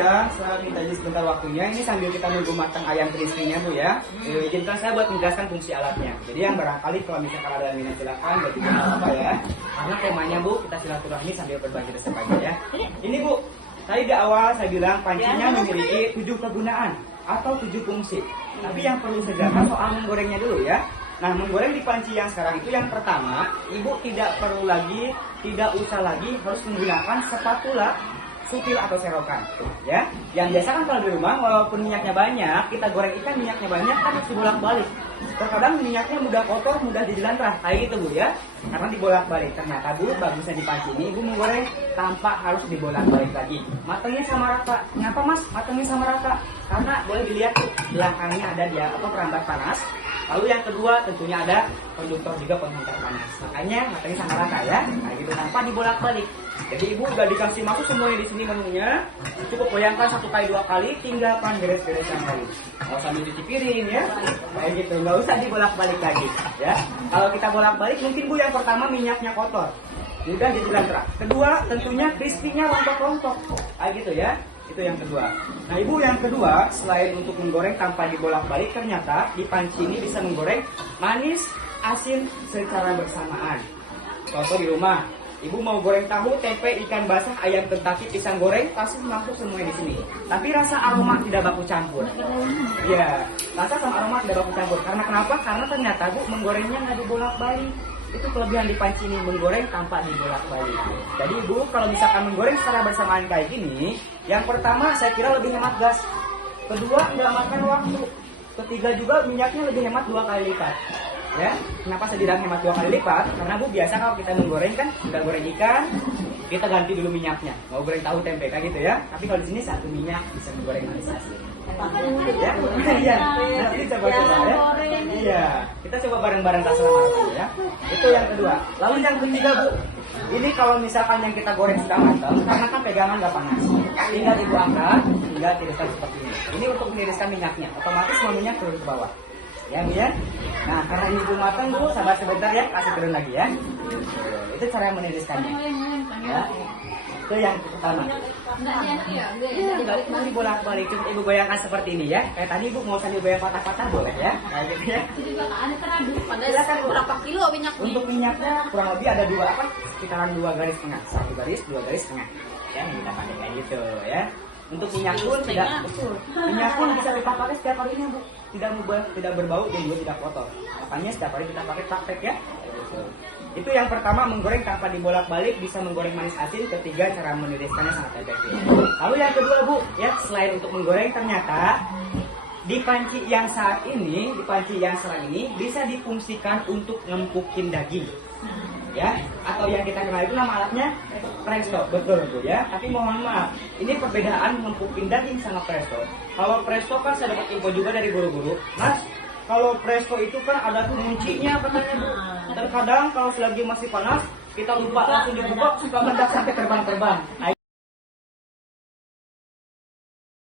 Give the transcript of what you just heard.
ya, selamat minta izin sebentar waktunya. Ini sambil kita nunggu matang ayam crispy-nya Bu ya. Izinkan saya buat menjelaskan fungsi alatnya. Jadi yang barangkali kalau misalkan ada minat silakan, jadi apa ya. Karena temanya Bu, kita silaturahmi sambil berbagi resep aja ya. Ini Bu, tadi di awal saya bilang pancinya memiliki 7 kegunaan atau 7 fungsi. Tapi yang perlu saya jelaskan soal menggorengnya dulu ya. Nah, menggoreng di panci yang sekarang itu yang pertama, Ibu tidak usah lagi harus menggunakan spatula sutil atau serokan ya. Yang biasa kan kalau di rumah walaupun minyaknya banyak, kita goreng ikan minyaknya banyak kan harus dibolak-balik. Terkadang minyaknya mudah kotor, mudah dijelantrah kayak gitu Bu ya. Karena dibolak-balik. Ternyata Bu, bagusnya di panci ini Ibu menggoreng tanpa harus dibolak-balik lagi. Matangnya sama rata. Kenapa Mas? Matangnya sama rata. Karena boleh dilihat tuh, belakangnya ada dia perambat panas. Lalu yang kedua tentunya ada konduktor juga penghantar panas. Makanya matangnya sama rata ya. Nah gitu tanpa dibolak-balik. Jadi Ibu udah dikasih masuk semuanya di sini menunya. Cukup goyangkan 1 kali 2 kali, tinggalkan beres-beres yang lain. Kalau sambil cuci piring ya, kayak gitu. Nggak usah dibolak-balik lagi ya. Kalau kita bolak-balik mungkin Bu yang pertama minyaknya kotor, mudah dijelantrah. Kedua tentunya crispy-nya rontok-rontok. Kayak gitu ya. Itu yang kedua. Nah Ibu yang kedua, selain untuk menggoreng tanpa dibolak-balik, ternyata di panci ini bisa menggoreng manis, asin secara bersamaan. Contoh di rumah, Ibu mau goreng tahu, tempe, ikan basah, ayam kentucky, pisang goreng, pasti masuk semuanya di sini. Tapi rasa aroma tidak baku campur. Iya, rasa sama aroma tidak baku campur. Karena kenapa? Karena ternyata Bu menggorengnya nggak dibolak-balik. Itu kelebihan di panci ini, menggoreng tanpa dibolak-balik. Jadi Bu, kalau misalkan menggoreng secara bersamaan kayak gini, yang pertama saya kira lebih hemat gas. Kedua, nggak makan waktu. Ketiga juga minyaknya lebih hemat 2 kali lipat. Ya, kenapa saya bilang hemat 2 kali lipat? Karena Bu biasa kalau kita menggoreng kan, udah goreng ikan, kita ganti dulu minyaknya. Mau goreng tahu tempe kayak gitu ya. Tapi kalau di sini satu minyak bisa menggoreng manis asin. Ya, iya. Nanti coba-coba ya. Iya, kita coba bareng-bareng rasa sama ya. Itu yang kedua. Lalu yang ketiga Bu, ini kalau misalkan yang kita goreng sudah matang, karena kan pegangan nggak panas, tinggal Ibu angkat, tinggal tiriskan seperti ini. Ini untuk meniriskan minyaknya, otomatis semua minyak turun ke bawah. Ya Bu ya. Nah karena ini belum matang Bu, sabar sebentar ya, kasih turun lagi ya. Itu cara meniriskannya. Ya. Itu yang pertama. Enggak dibolak-balik, Ibu goyangkan seperti ini ya. Kayak tadi Ibu mau sambil goyang patah-patah boleh ya. Kayak gitu ya. Padahal berapa kilo minyaknya? Untuk minyaknya kurang lebih ada 2 sekitaran 2 garis tengah, 1 garis, 2 garis tengah. Ya ini kita pakai kayak gitu ya. Untuk minyak pun tidak betul. Minyak pun bisa kita pakai setiap harinya Bu. Tidak berbau dan juga tidak kotor. Makanya setiap hari kita pakai praktek ya. Itu yang pertama, menggoreng tanpa dibolak-balik, bisa menggoreng manis asin. Ketiga, cara meniriskannya sangat efektif. Lalu yang kedua Bu, ya selain untuk menggoreng, ternyata di panci yang saat ini, bisa difungsikan untuk ngempukin daging. Ya, atau yang kita kenal itu nama alatnya presto, betul Bu ya. Tapi mohon maaf, ini perbedaan ngempukin daging sama presto. Kalau presto kan saya dapat info juga dari guru-guru, Mas, kalau presto itu kan ada kuncinya katanya Bu. Terkadang kalau selagi masih panas, kita lupa langsung dibuka, suka meledak sampai terbang-terbang.